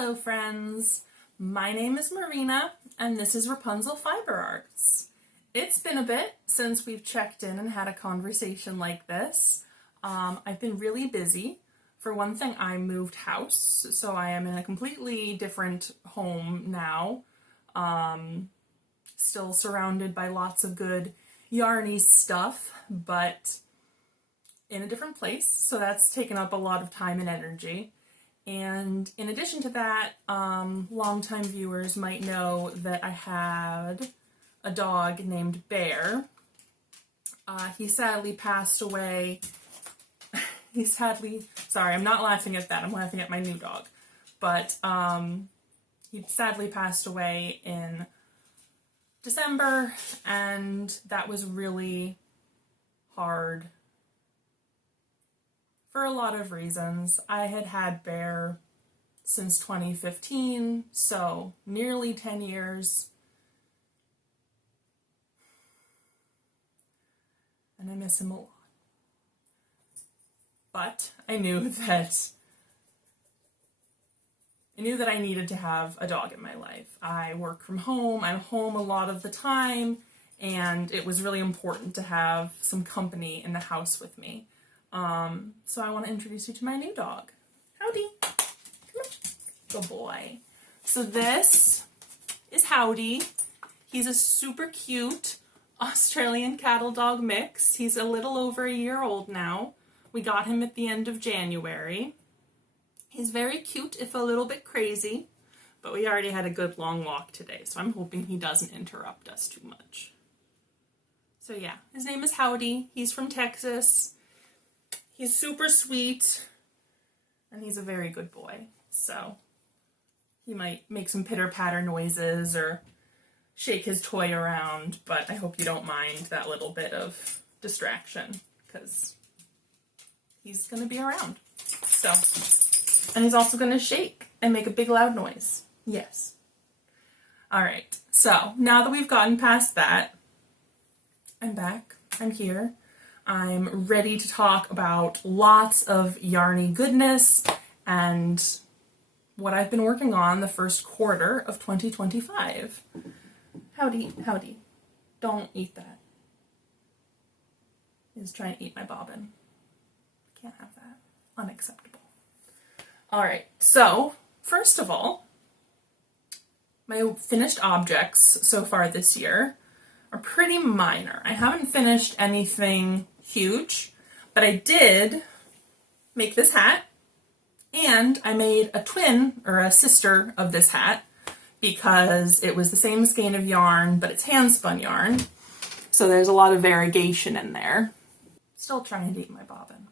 Hello friends, my name is Marina and this is Rapunzel Fiber Arts. It's been a bit since we've checked in and had a conversation like this. I've been really busy. For one thing, I moved house, so I am in a completely different home now. Still surrounded by lots of good yarny stuff, but in a different place, so that's taken up a lot of time and energy. And in addition to that, longtime viewers might know that I had a dog named Bear. He sadly passed away. Sorry, I'm not laughing at that, I'm laughing at my new dog. But he sadly passed away in December, and that was really hard for a lot of reasons. I had had Bear since 2015, so nearly 10 years. And I miss him a lot. But I knew that I needed to have a dog in my life. I work from home, I'm home a lot of the time, and it was really important to have some company in the house with me. So I want to introduce you to my new dog. Howdy. Come on. Good boy. So this is Howdy. He's a super cute Australian cattle dog mix. He's a little over a year old now. We got him at the end of January. He's very cute, if a little bit crazy, but we already had a good long walk today, so I'm hoping he doesn't interrupt us too much. So yeah, his name is Howdy. He's from Texas. He's super sweet, and he's a very good boy, so he might make some pitter-patter noises or shake his toy around, but I hope you don't mind that little bit of distraction, because he's going to be around. So, and he's also going to shake and make a big loud noise. Yes. Alright, so now that we've gotten past that, I'm back. I'm here. I'm ready to talk about lots of yarny goodness and what I've been working on the first quarter of 2025. Howdy. Don't eat that. He's trying to eat my bobbin. Can't have that. Unacceptable. Alright, so first of all, my finished objects so far this year are pretty minor. I haven't finished anything huge, but I did make this hat, and I made a twin or a sister of this hat because it was the same skein of yarn, but it's hand spun yarn, so there's a lot of variegation in there. Still trying to eat my bobbin.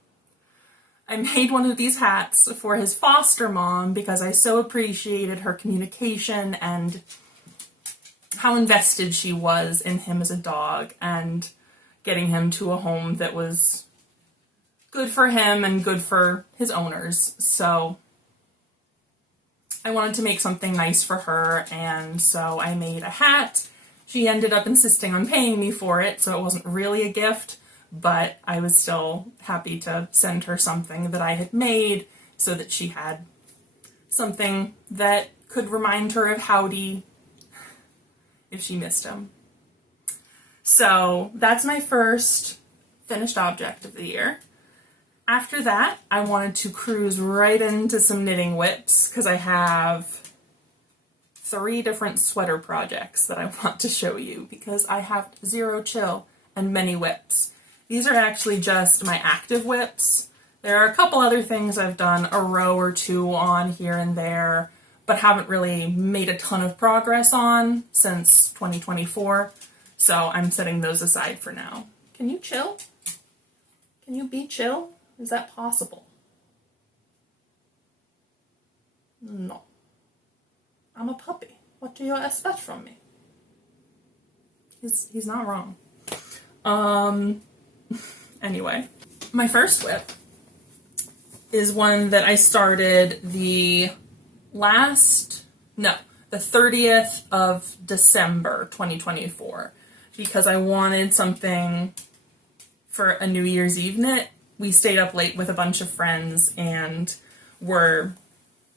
I made one of these hats for his foster mom because I so appreciated her communication and how invested she was in him as a dog and getting him to a home that was good for him and good for his owners. So I wanted to make something nice for her, and so I made a hat. She ended up insisting on paying me for it, so it wasn't really a gift, but I was still happy to send her something that I had made so that she had something that could remind her of Howdy if she missed him. So that's my first finished object of the year. After that, I wanted to cruise right into some knitting whips because I have 3 different sweater projects that I want to show you because I have zero chill and many whips. These are actually just my active whips. There are a couple other things I've done a row or 2 on here and there, but haven't really made a ton of progress on since 2024, so I'm setting those aside for now. Can you chill? Can you be chill? Is that possible? No. I'm a puppy. What do you expect from me? He's not wrong. Anyway, my first whip is one that I started the 30th of December 2024 because I wanted something for a New Year's Eve knit. We stayed up late with a bunch of friends and were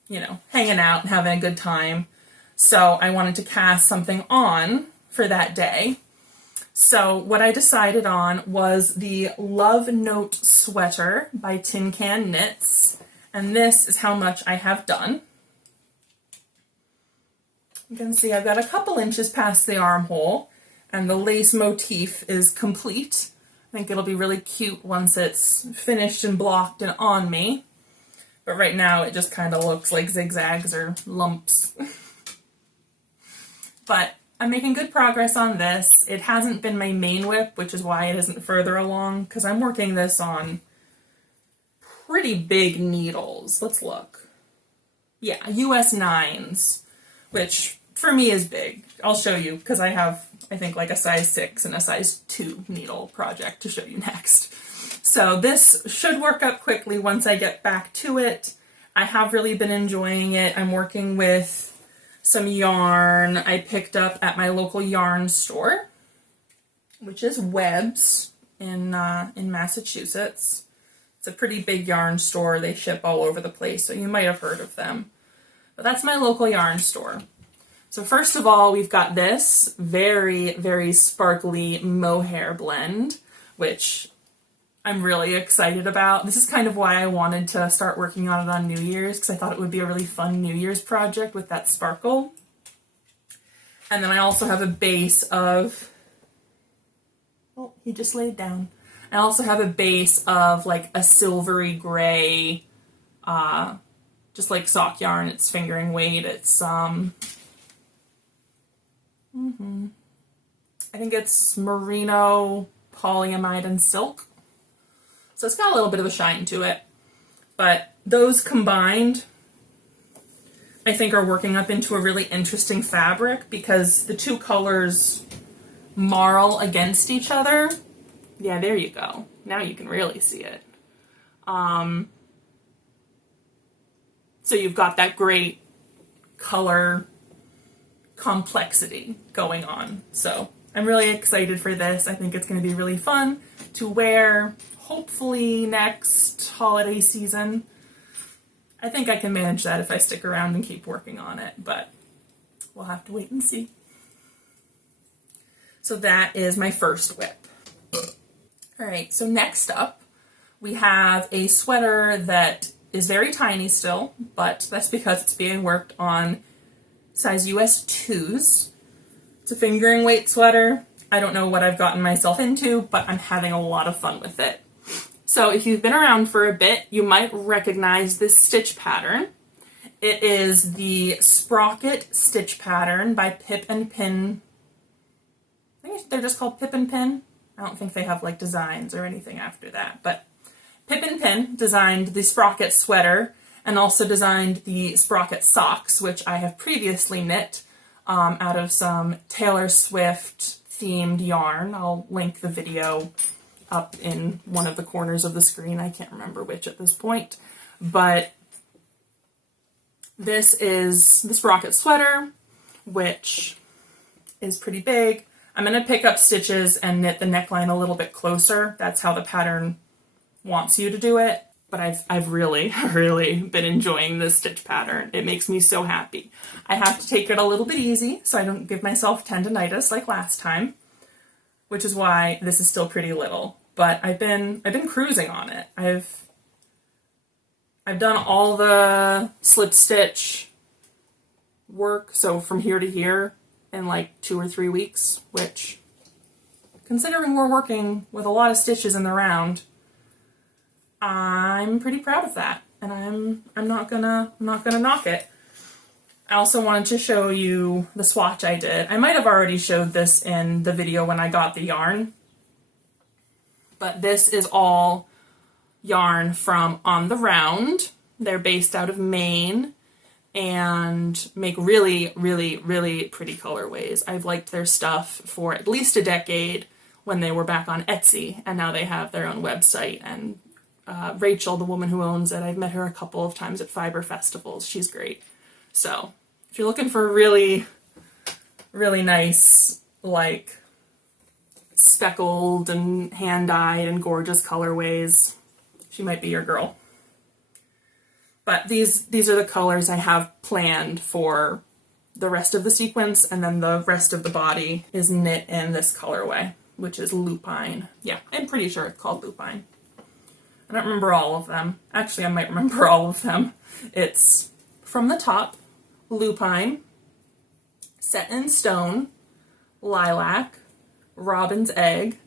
you know, hanging out and having a good time. So I wanted to cast something on for that day. So what I decided on was the Love Note sweater by Tin Can Knits. And this is how much I have done. You can see I've got a couple inches past the armhole, and the lace motif is complete. I think it'll be really cute once it's finished and blocked and on me. But right now it just kind of looks like zigzags or lumps. But I'm making good progress on this. It hasn't been my main whip, which is why it isn't further along, because I'm working this on pretty big needles. Let's look. Yeah, US 9s, which for me is big. I'll show you, because I have, I think, like a size 6 and a size 2 needle project to show you next. So this should work up quickly once I get back to it. I have really been enjoying it. I'm working with some yarn I picked up at my local yarn store, which is Webb's in Massachusetts. It's a pretty big yarn store. They ship all over the place, so you might have heard of them. But that's my local yarn store. So first of all, we've got this very, very sparkly mohair blend, which I'm really excited about. This is kind of why I wanted to start working on it on New Year's, because I thought it would be a really fun New Year's project with that sparkle. And then I also have a base of, oh, he just laid down. I also have a base of like a silvery gray, just like sock yarn. It's fingering weight. It's, I think it's merino, polyamide, and silk. So it's got a little bit of a shine to it. But those combined, I think, are working up into a really interesting fabric because the two colors marl against each other. Yeah, there you go. Now you can really see it. So you've got that great color complexity going on. So I'm really excited for this. I think it's going to be really fun to wear, hopefully next holiday season. I think I can manage that if I stick around and keep working on it, but we'll have to wait and see. So that is my first whip. All right, so next up, we have a sweater that is very tiny still, but that's because it's being worked on size US 2s. It's a fingering weight sweater. I don't know what I've gotten myself into, but I'm having a lot of fun with it. So if you've been around for a bit, you might recognize this stitch pattern. It is the Sprocket stitch pattern by Pip and Pin. I think they're just called Pip and Pin. I don't think they have like designs or anything after that, but Pip and Pin designed the Sprocket sweater and also designed the Sprocket socks, which I have previously knit out of some Taylor Swift themed yarn. I'll link the video up in one of the corners of the screen. I can't remember which at this point, but this is the Sprocket sweater, which is pretty big. I'm going to pick up stitches and knit the neckline a little bit closer. That's how the pattern wants you to do it. But I've really, really been enjoying this stitch pattern. It makes me so happy. I have to take it a little bit easy so I don't give myself tendinitis like last time, which is why this is still pretty little. But I've been cruising on it. I've done all the slip stitch work, so from here to here in like 2 or 3 weeks, which, considering we're working with a lot of stitches in the round, I'm pretty proud of that, and I'm not gonna knock it. I also wanted to show you the swatch I did. I might have already showed this in the video when I got the yarn, but this is all yarn from On the Round. They're based out of Maine and make really, really, really pretty colorways. I've liked their stuff for at least a decade when they were back on Etsy, and now they have their own website. And Rachel, the woman who owns it, I've met her a couple of times at fiber festivals. She's great. So if you're looking for really, really nice, like speckled and hand-dyed and gorgeous colorways, she might be your girl. But these are the colors I have planned for the rest of the sequence, and then the rest of the body is knit in this colorway, which is lupine. Yeah, I'm pretty sure it's called lupine. I don't remember all of them. Actually, I might remember all of them. It's from the top, lupine, set in stone, lilac, robin's egg,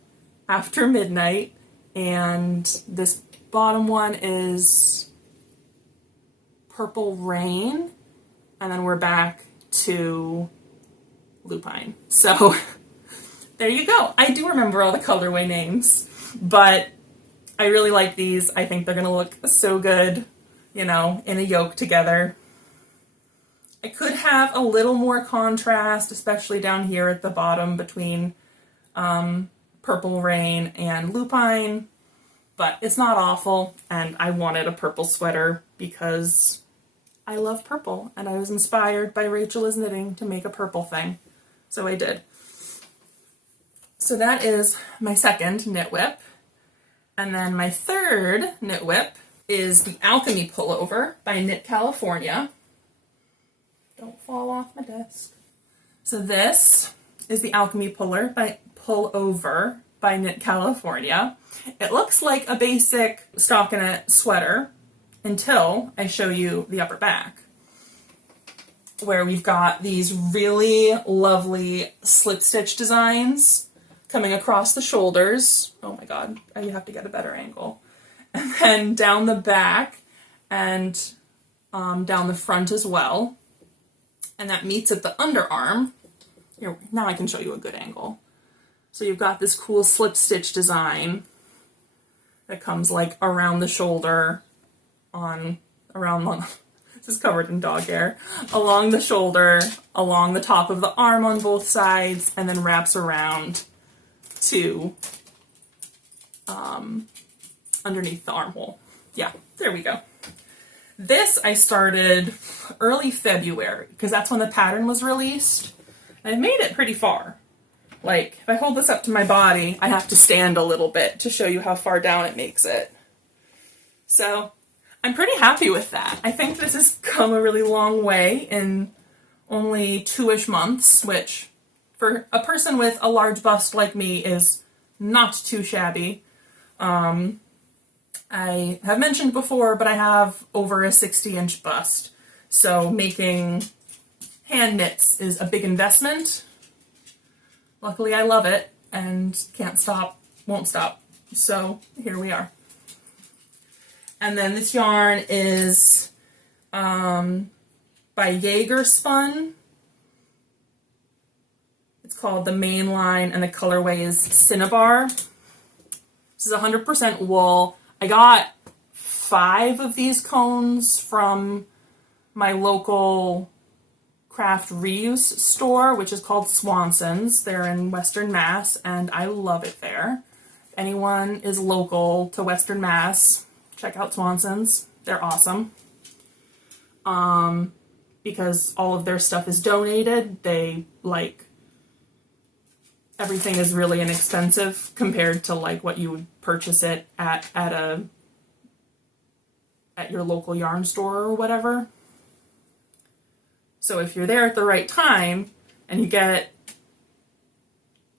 after midnight, and this bottom one is purple rain, and then we're back to lupine. So there you go. I do remember all the colorway names, but I really like these. I think they're gonna look so good, you know, in a yoke together. I could have a little more contrast, especially down here at the bottom between purple rain and lupine, but it's not awful, and I wanted a purple sweater because I love purple, and I was inspired by Rachel is Knitting to make a purple thing, so I did. So that is my second knit whip, and then my third knit whip is the Alchemy Pullover by Knit California. Don't fall off my desk. So this is the Alchemy Pullover by Knit California. It looks like a basic stockinette sweater until I show you the upper back, where we've got these really lovely slip stitch designs coming across the shoulders. Oh my god, I have to get a better angle. And then down the back and down the front as well. And that meets at the underarm. Here, now I can show you a good angle. So you've got this cool slip stitch design that comes like around the shoulder, this is covered in dog hair, along the shoulder, along the top of the arm on both sides, and then wraps around to underneath the armhole. Yeah, there we go. This I started early February, because that's when the pattern was released. I've made it pretty far. Like, if I hold this up to my body, I have to stand a little bit to show you how far down it makes it. So, I'm pretty happy with that. I think this has come a really long way in only 2-ish months, which for a person with a large bust like me is not too shabby. I have mentioned before, but I have over a 60-inch bust, so making hand knits is a big investment. Luckily I love it and can't stop, won't stop, so here we are. And then this yarn is by Jaeger Spun. It's called the Mainline, and the colorway is Cinnabar. This is 100% wool. I got 5 of these cones from my local craft reuse store, which is called Swanson's. They're in Western Mass, and I love it there. If anyone is local to Western Mass, check out Swanson's. They're awesome. Because all of their stuff is donated. They, like, everything is really inexpensive compared to, like, what you would purchase it at your local yarn store or whatever. So if you're there at the right time and you get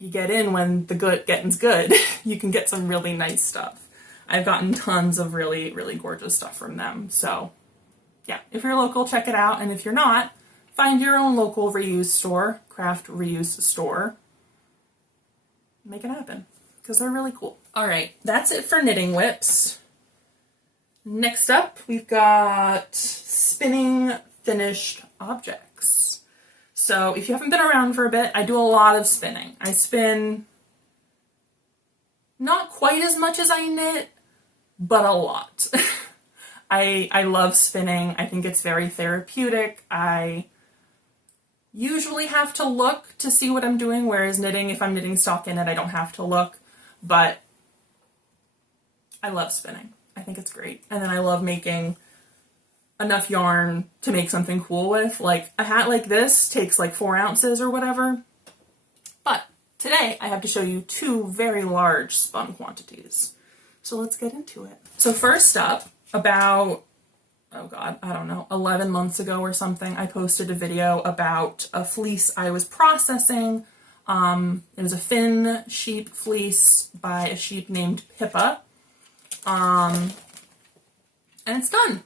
in when the getting's good, you can get some really nice stuff. I've gotten tons of really, really gorgeous stuff from them. So yeah, if you're local, check it out. And if you're not, find your own local reuse store, craft reuse store. Make it happen, because they're really cool. All right, that's it for knitting whips. Next up, we've got spinning finished objects. So if you haven't been around for a bit, I do a lot of spinning. I spin not quite as much as I knit, but a lot. I love spinning. I think it's very therapeutic. I usually have to look to see what I'm doing, whereas knitting, if I'm knitting stockinette, I don't have to look, but I love spinning. I think it's great. And then I love making enough yarn to make something cool with. Like, a hat like this takes like 4 ounces or whatever. But today I have to show you 2 very large spun quantities. So let's get into it. So first up, about oh God, I don't know, 11 months ago or something, I posted a video about a fleece I was processing. It was a Finn sheep fleece by a sheep named Pippa. And it's done.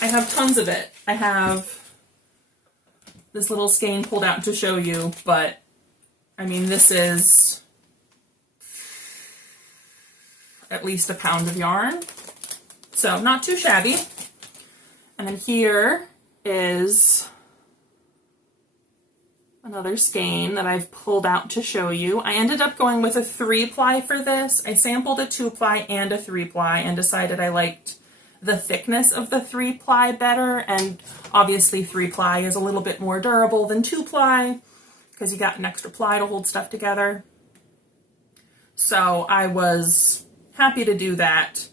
I have tons of it. I have this little skein pulled out to show you, but I mean, this is at least a pound of yarn. So not too shabby. And then here is another skein that I've pulled out to show you. I ended up going with a 3-ply for this. I sampled a 2-ply and a 3-ply and decided I liked the thickness of the 3-ply better, and obviously 3-ply is a little bit more durable than 2-ply because you got an extra ply to hold stuff together. So I was happy to do that,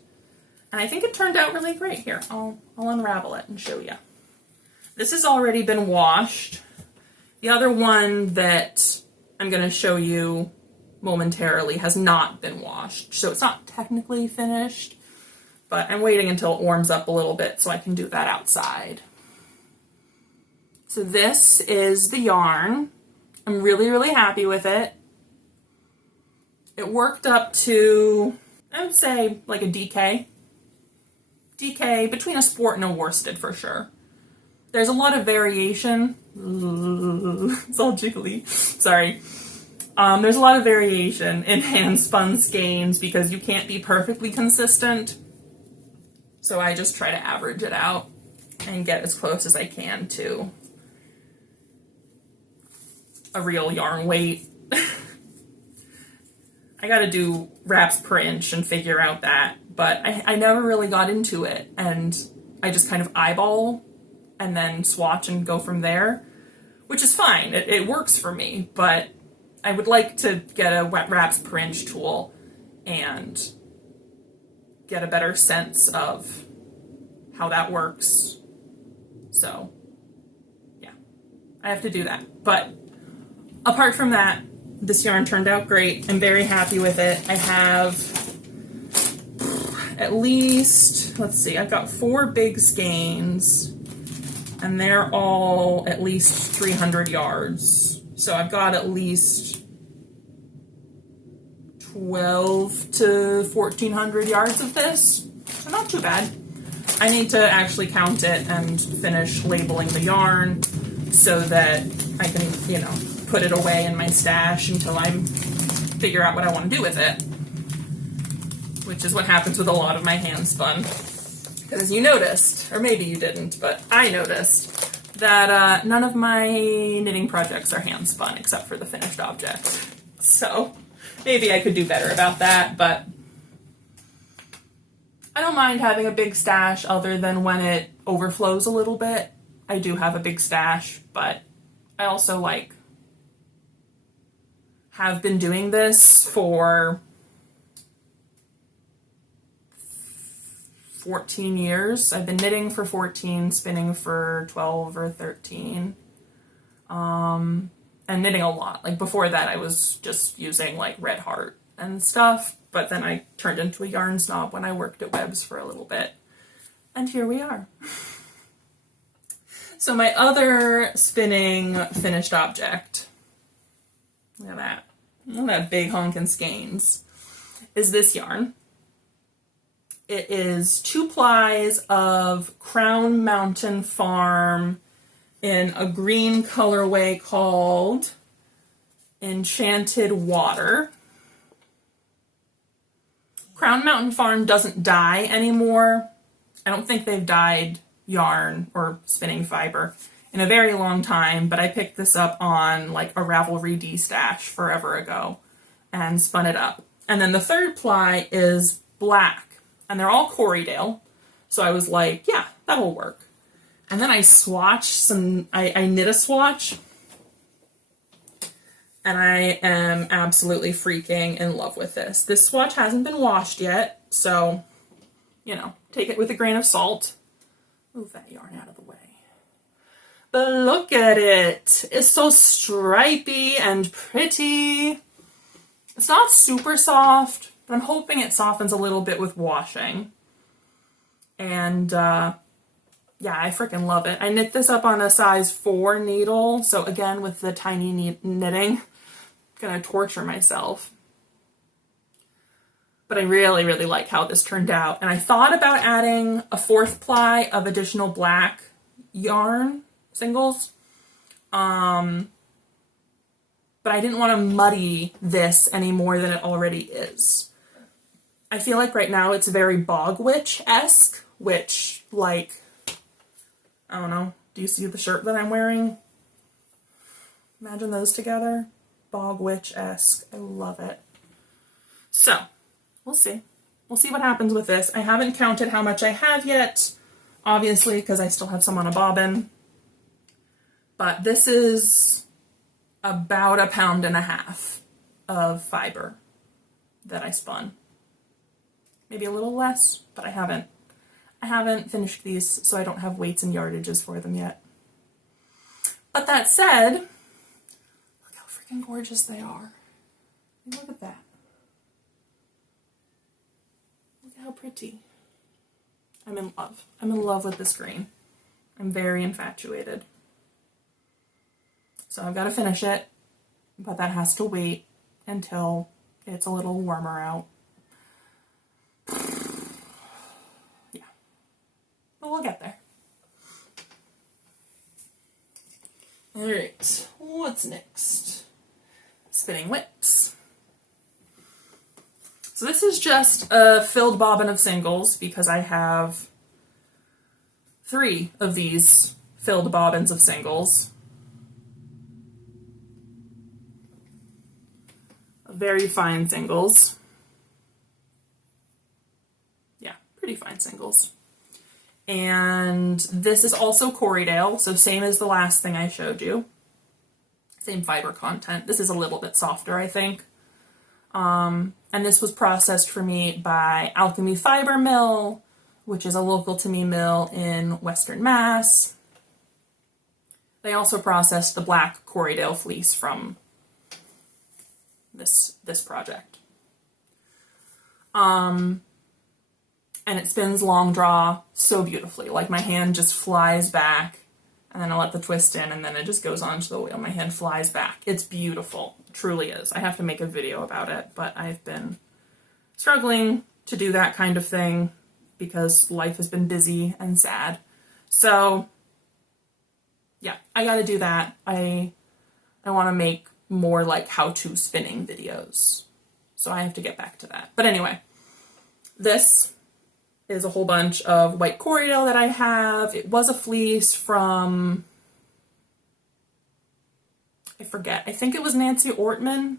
and I think it turned out really great. Here, I'll unravel it and show you. This has already been washed. The other one that I'm going to show you momentarily has not been washed, so it's not technically finished, but I'm waiting until it warms up a little bit so I can do that outside. So this is the yarn. I'm really, really happy with it. It worked up to, I would say, like a DK. DK, between a sport and a worsted for sure. There's a lot of variation. It's all jiggly. Sorry. There's a lot of variation in hand-spun skeins because you can't be perfectly consistent. So I just try to average it out and get as close as I can to a real yarn weight. I gotta do wraps per inch and figure out that, but I never really got into it, and I just kind of eyeball and then swatch and go from there, which is fine. It works for me, but I would like to get a wraps per inch tool and get a better sense of how that works. So yeah, I have to do that. But apart from that, this yarn turned out great. I'm very happy with it. I have at least, let's see, I've got 4 big skeins, and they're all at least 300 yards. So I've got at least 12 to 1400 yards of this. So not too bad. I need to actually count it and finish labeling the yarn so that I can, you know, put it away in my stash until I figure out what I want to do with it, which is what happens with a lot of my hand spun. Because you noticed, or maybe you didn't, but I noticed that none of my knitting projects are hand spun except for the finished object. So maybe I could do better about that, but I don't mind having a big stash other than when it overflows a little bit. I do have a big stash, but I also have been doing this for 14 years. I've been knitting for 14, spinning for 12 or 13, and knitting a lot. Like before that, I was just using like Red Heart and stuff, but then I turned into a yarn snob when I worked at Webs for a little bit, and here we are. So my other spinning finished object, look at that, big honkin' skeins, is this yarn. It is 2 plies of Crown Mountain Farm in a green colorway called Enchanted Water. Crown Mountain Farm doesn't dye anymore. I don't think they've dyed yarn or spinning fiber in a very long time, but I picked this up on like a Ravelry D stash forever ago and spun it up. And then the 3rd ply is black, and they're all Corriedale, so I was like, yeah, that'll work. And then I swatched some, I knit a swatch, and I am absolutely freaking in love with this. This swatch hasn't been washed yet, so, you know, take it with a grain of salt. Move that yarn out of the way. But look at it. It's so stripy and pretty. It's not super soft, but I'm hoping it softens a little bit with washing. And yeah, I freaking love it. I knit this up on a size 4 needle. So again, with the tiny knitting, I'm gonna torture myself. But I really, really like how this turned out. And I thought about adding a 4th ply of additional black yarn singles. But I didn't want to muddy this any more than it already is. I feel like right now it's very Bog Witch-esque, which, like, I don't know. Do you see the shirt that I'm wearing? Imagine those together. Bog Witch-esque. I love it. So, we'll see. We'll see what happens with this. I haven't counted how much I have yet, obviously, because I still have some on a bobbin. But this is about 1.5 pounds of fiber that I spun. Maybe a little less, but I haven't finished these, so I don't have weights and yardages for them yet. But that said, look how freaking gorgeous they are. Look at that. Look at how pretty. I'm in love. I'm in love with this green. I'm very infatuated. So I've got to finish it, but that has to wait until it's a little warmer out. Yeah. But we'll get there. Alright, what's next? Spinning whips. So this is just a filled bobbin of singles because I have 3 of these filled bobbins of singles. Very fine singles. Yeah, pretty fine singles. And this is also Corriedale, so same as the last thing I showed you. Same fiber content. This is a little bit softer, I think. And this was processed for me by Alchemy Fiber Mill, which is a local to me mill in Western Mass. They also processed the black Corriedale fleece from this project. And it spins long draw so beautifully. Like my hand just flies back and then I let the twist in and then it just goes onto the wheel. My hand flies back. It's beautiful. It truly is. I have to make a video about it, but I've been struggling to do that kind of thing because life has been busy and sad. So yeah, I gotta do that. I want to make more like how-to spinning videos. So I have to get back to that. But anyway, this is a whole bunch of white Corriedale that I have. It was a fleece from, I forget, I think it was Nancy Ortman,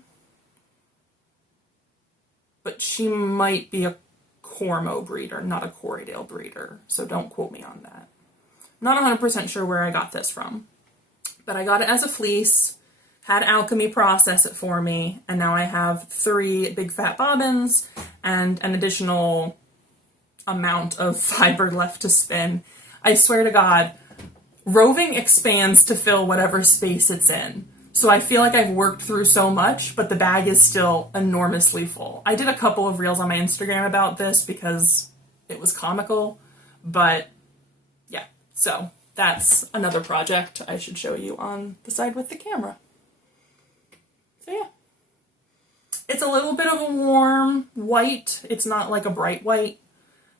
but she might be a Cormo breeder, not a Corriedale breeder, so don't quote me on that. I'm not 100% sure where I got this from, but I got it as a fleece, had Alchemy process it for me, and now I have 3 big fat bobbins and an additional amount of fiber left to spin. I swear to God, roving expands to fill whatever space it's in. So I feel like I've worked through so much, but the bag is still enormously full. I did a couple of reels on my Instagram about this because it was comical, but yeah, so that's another project I should show you on the side with the camera. So yeah. It's a little bit of a warm white. It's not like a bright white,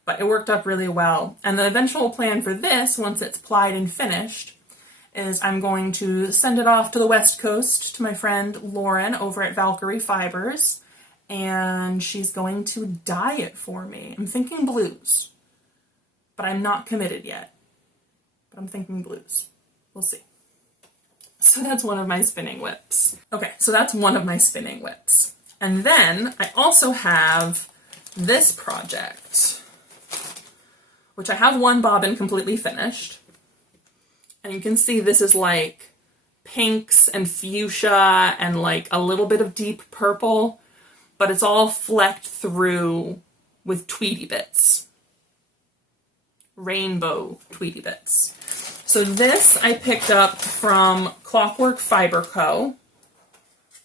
but it worked up really well. And the eventual plan for this, once it's plied and finished, is I'm going to send it off to the West Coast to my friend Lauren over at Valkyrie Fibers, and she's going to dye it for me. I'm thinking blues, but I'm not committed yet. But I'm thinking blues. We'll see. So that's one of my spinning whips. Okay, so that's one of my spinning whips. And then I also have this project, which I have one bobbin completely finished. And you can see this is like pinks and fuchsia and like a little bit of deep purple, but it's all flecked through with Tweety bits. Rainbow Tweety bits. So this I picked up from Clockwork Fiber Co.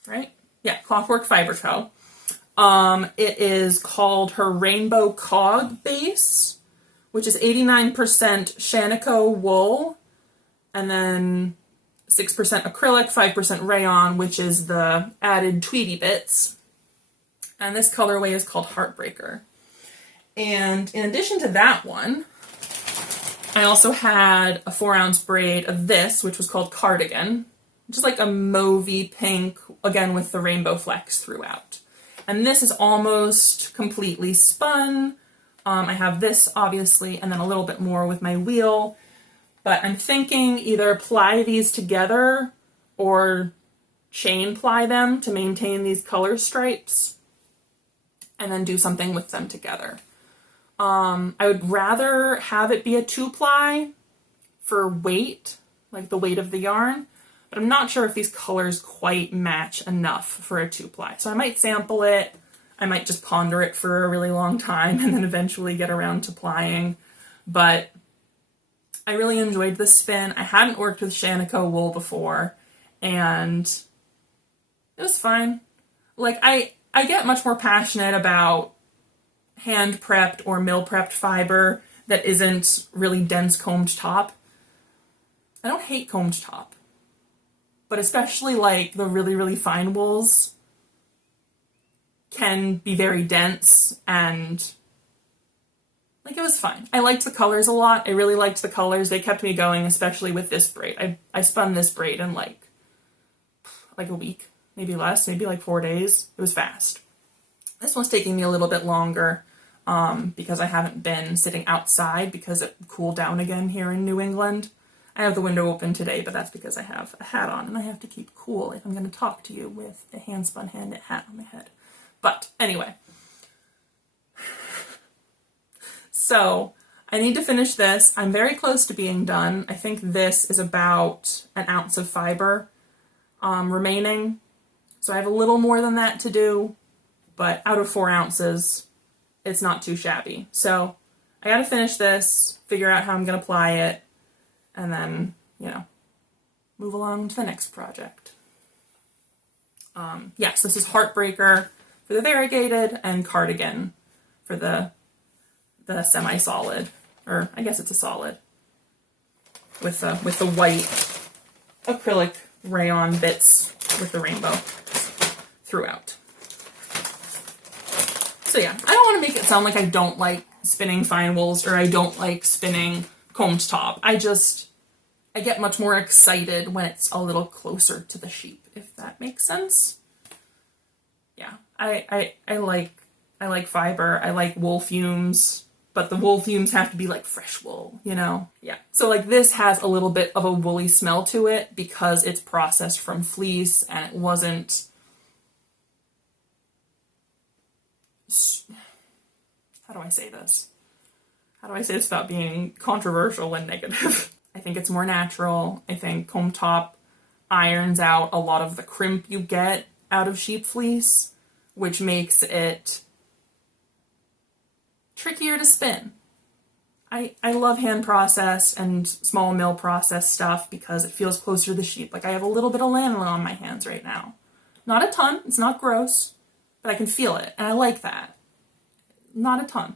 Right? Yeah, Clockwork Fiber Co. It is called her Rainbow Cog Base, which is 89% Shanico wool, and then 6% acrylic, 5% rayon, which is the added Tweety bits. And this colorway is called Heartbreaker. And in addition to that one, I also had a 4-ounce braid of this, which was called Cardigan, which is like a mauvey pink, again with the rainbow flecks throughout. And this is almost completely spun. I have this, obviously, and then a little bit more with my wheel. But I'm thinking either ply these together or chain ply them to maintain these color stripes and then do something with them together. I would rather have it be a 2-ply for weight, like the weight of the yarn, but I'm not sure if these colors quite match enough for a 2-ply. So I might sample it, I might just ponder it for a really long time and then eventually get around to plying, but I really enjoyed this spin. I hadn't worked with Shanico wool before, and it was fine. Like, I get much more passionate about hand prepped or mill prepped fiber that isn't really dense combed top. I don't hate combed top, but especially like the really, really fine wools can be very dense, and like it was fine. I liked the colors a lot. I really liked the colors. They kept me going, especially with this braid. I spun this braid in like a week, maybe less, maybe like 4 days. It was fast. This one's taking me a little bit longer because I haven't been sitting outside because it cooled down again here in New England. I have the window open today, but that's because I have a hat on and I have to keep cool if I'm going to talk to you with a handspun hand knit hat on my head. But anyway, so I need to finish this. I'm very close to being done. I think this is about 1 ounce of fiber remaining. So I have a little more than that to do, but out of 4 ounces, it's not too shabby. So I got to finish this, figure out how I'm going to apply it, and then, move along to the next project. Yes, this is Heartbreaker for the variegated and Cardigan for the semi-solid, or I guess it's a solid, with the white acrylic rayon bits with the rainbow throughout. So yeah, I don't want to make it sound like I don't like spinning fine wools or I don't like spinning combed top. I get much more excited when it's a little closer to the sheep, if that makes sense. Yeah, I like fiber. I like wool fumes, but the wool fumes have to be like fresh wool, Yeah. So like this has a little bit of a woolly smell to it because it's processed from fleece and it wasn't. How do I say this? How do I say this without being controversial and negative? I think it's more natural. I think comb top irons out a lot of the crimp you get out of sheep fleece, which makes it trickier to spin. I love hand processed and small mill processed stuff because it feels closer to the sheep. Like I have a little bit of lanolin on my hands right now. Not a ton, it's not gross, but I can feel it, and I like that. Not a ton.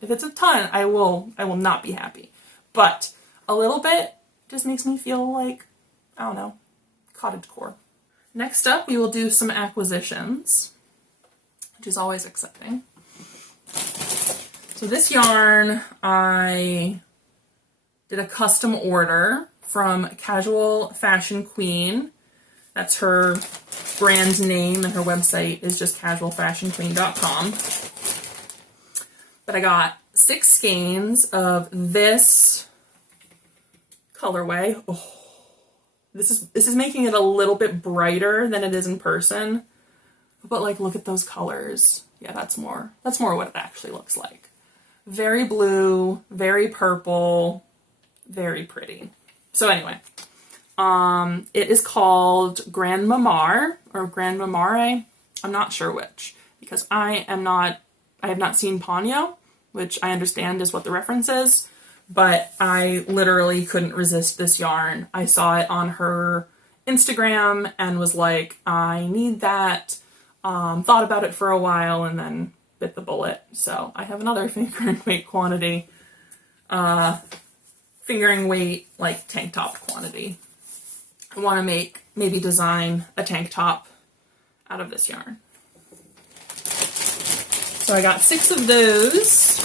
If it's a ton, I will not be happy. But a little bit just makes me feel like, I don't know, cottagecore. Next up, we will do some acquisitions, which is always exciting. So this yarn, I did a custom order from Casual Fashion Queen. That's her brand name, and her website is just casualfashionqueen.com. But I got 6 skeins of this colorway. Oh, this is making it a little bit brighter than it is in person. But like, look at those colors. Yeah, that's more what it actually looks like. Very blue, very purple, very pretty. So anyway, it is called Grand Mamar or Grand Mamare. I'm not sure which, because I have not seen Ponyo, which I understand is what the reference is, but I literally couldn't resist this yarn. I saw it on her Instagram and was like, I need that. Thought about it for a while and then bit the bullet. So I have another finger and weight quantity fingering weight, like tank top quantity. I want to maybe design a tank top out of this yarn. So I got 6 of those,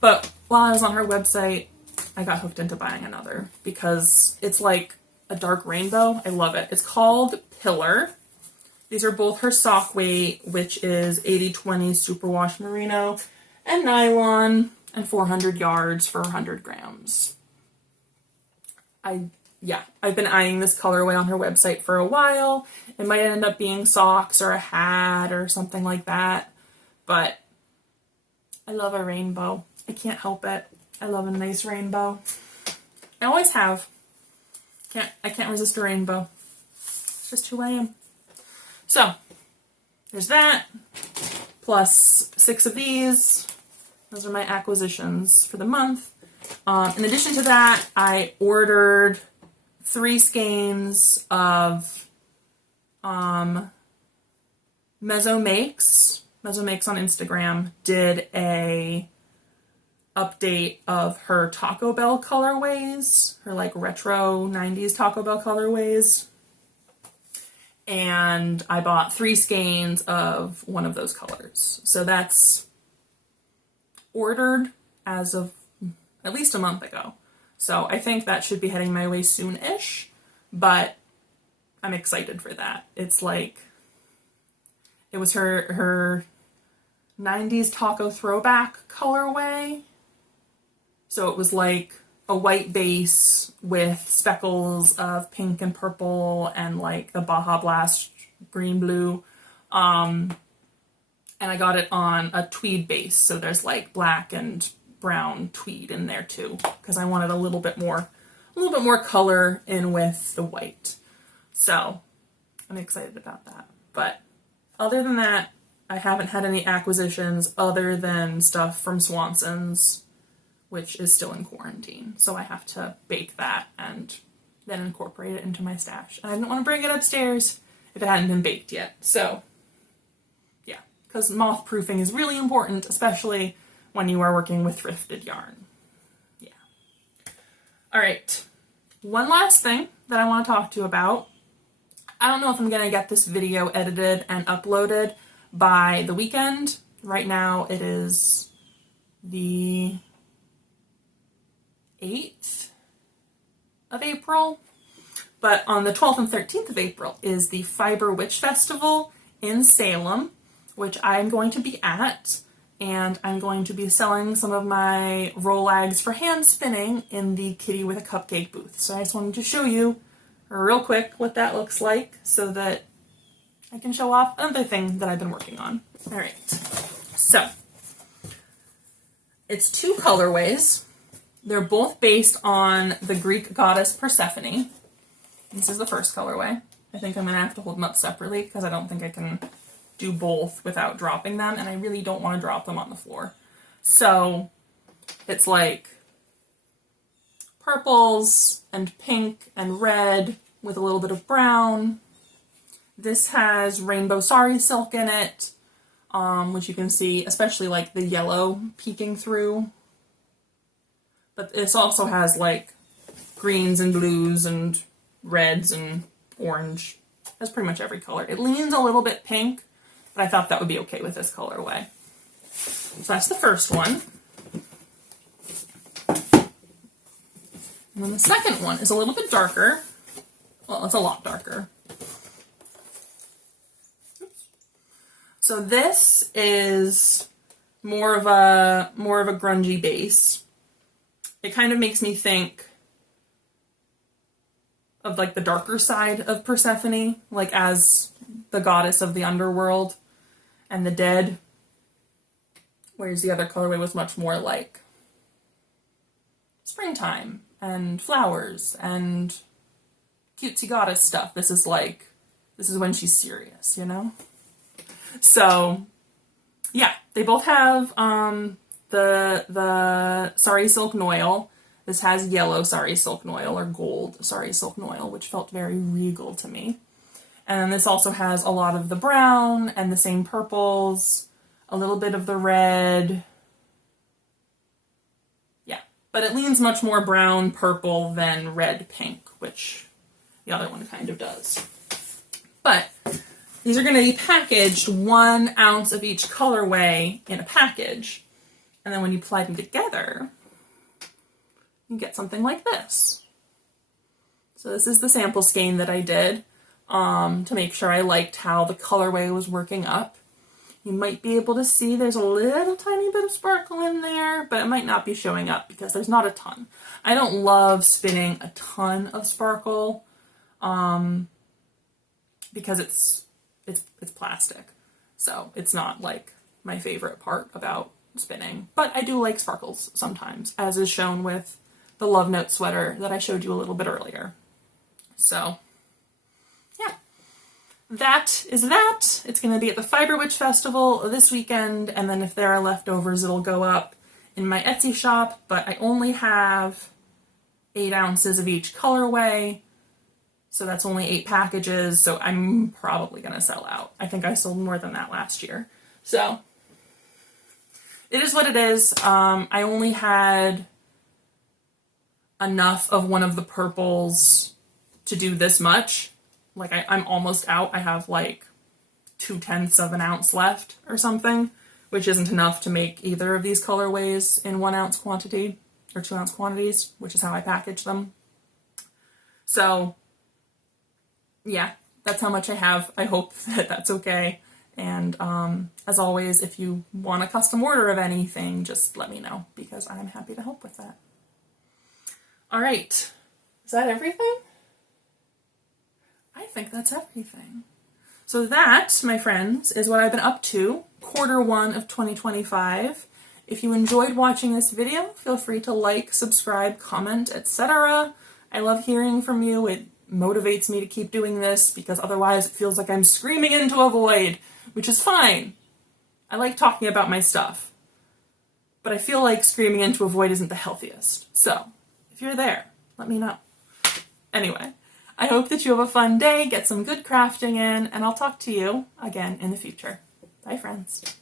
but while I was on her website, I got hooked into buying another because it's like a dark rainbow. I love it. It's called Pillar. These are both her sock weight, which is 80/20 superwash merino and nylon, and 400 yards for 100 grams. I've been eyeing this colorway on her website for a while. It might end up being socks or a hat or something like that, but I love a rainbow. I can't help it. I love a nice rainbow. I always have. I can't resist a rainbow. It's just who I am. So, there's that, plus 6 of these. Those are my acquisitions for the month. In addition to that, I ordered 3 skeins of Mezzo Makes. Mezzo Makes on Instagram did a update of her Taco Bell colorways, her like retro 90s Taco Bell colorways. And I bought 3 skeins of one of those colors. So that's ordered as of at least a month ago. So I think that should be heading my way soon-ish, but I'm excited for that. It's like, it was her 90s taco throwback colorway. So it was like a white base with speckles of pink and purple and like the Baja Blast green blue. And I got it on a tweed base. So there's like black and brown tweed in there too, because I wanted a little bit more color in with the white. So I'm excited about that. But other than that, I haven't had any acquisitions other than stuff from Swanson's, which is still in quarantine. So I have to bake that and then incorporate it into my stash. And I didn't want to bring it upstairs if it hadn't been baked yet. So yeah, because moth proofing is really important, especially when you are working with thrifted yarn. Yeah. All right. One last thing that I want to talk to you about. I don't know if I'm going to get this video edited and uploaded by the weekend. Right now it is the 8th of April, but on the 12th and 13th of April is the Fiber Witch Festival in Salem, which I'm going to be at, and I'm going to be selling some of my Rolags for hand spinning in the Kitty with a Cupcake booth. So I just wanted to show you real quick what that looks like so that I can show off another thing that I've been working on. All right, so it's 2 colorways. They're both based on the Greek goddess Persephone. This is the first colorway. I think I'm going to have to hold them up separately because I don't think I can do both without dropping them, and I really don't want to drop them on the floor. So it's like purples and pink and red with a little bit of brown. This has rainbow sari silk in it, which you can see, especially like the yellow peeking through. But this also has like greens and blues and reds and orange. That's pretty much every color. It leans a little bit pink, but I thought that would be okay with this colorway. So that's the first one. And then the second one is a little bit darker. Well, it's a lot darker. So this is more of a grungy base. It kind of makes me think of like the darker side of Persephone, like as the goddess of the underworld and the dead, whereas the other colorway was much more like springtime and flowers and cutesy goddess stuff. This is when she's serious, you know? So yeah, they both have the sari silk noil. This has yellow sari silk noil or gold sari silk noil, which felt very regal to me. And then this also has a lot of the brown and the same purples, a little bit of the red. Yeah, But it leans much more brown purple than red pink, which the other one kind of does. But these are going to be packaged 1 ounce of each colorway in a package. And then when you apply them together, you get something like this. So this is the sample skein that I did to make sure I liked how the colorway was working up. You might be able to see there's a little tiny bit of sparkle in there, but it might not be showing up because there's not a ton. I don't love spinning a ton of sparkle because it's plastic. So it's not like my favorite part about spinning, but I do like sparkles sometimes, as is shown with the Love Note sweater that I showed you a little bit earlier. So yeah, that is that. It's going to be at the Fiber Witch Festival this weekend, and then if there are leftovers, it'll go up in my Etsy shop, but I only have 8 ounces of each colorway, so that's only 8 packages, so I'm probably going to sell out. I think I sold more than that last year. So it is what it is. I only had enough of one of the purples to do this much. Like I'm almost out. I have like 2/10 of an ounce left or something, which isn't enough to make either of these colorways in 1 ounce quantity or 2 ounce quantities, which is how I package them. So yeah, that's how much I have. I hope that that's okay. And as always, if you want a custom order of anything, just let me know because I'm happy to help with that. All right, is that everything? I think that's everything. So that, my friends, is what I've been up to Q1 of 2025. If you enjoyed watching this video, feel free to like, subscribe, comment, etc. I love hearing from you. It motivates me to keep doing this because otherwise it feels like I'm screaming into a void, which is fine. I like talking about my stuff, but I feel like screaming into a void isn't the healthiest. So if you're there, let me know. Anyway, I hope that you have a fun day, get some good crafting in, and I'll talk to you again in the future. Bye, friends.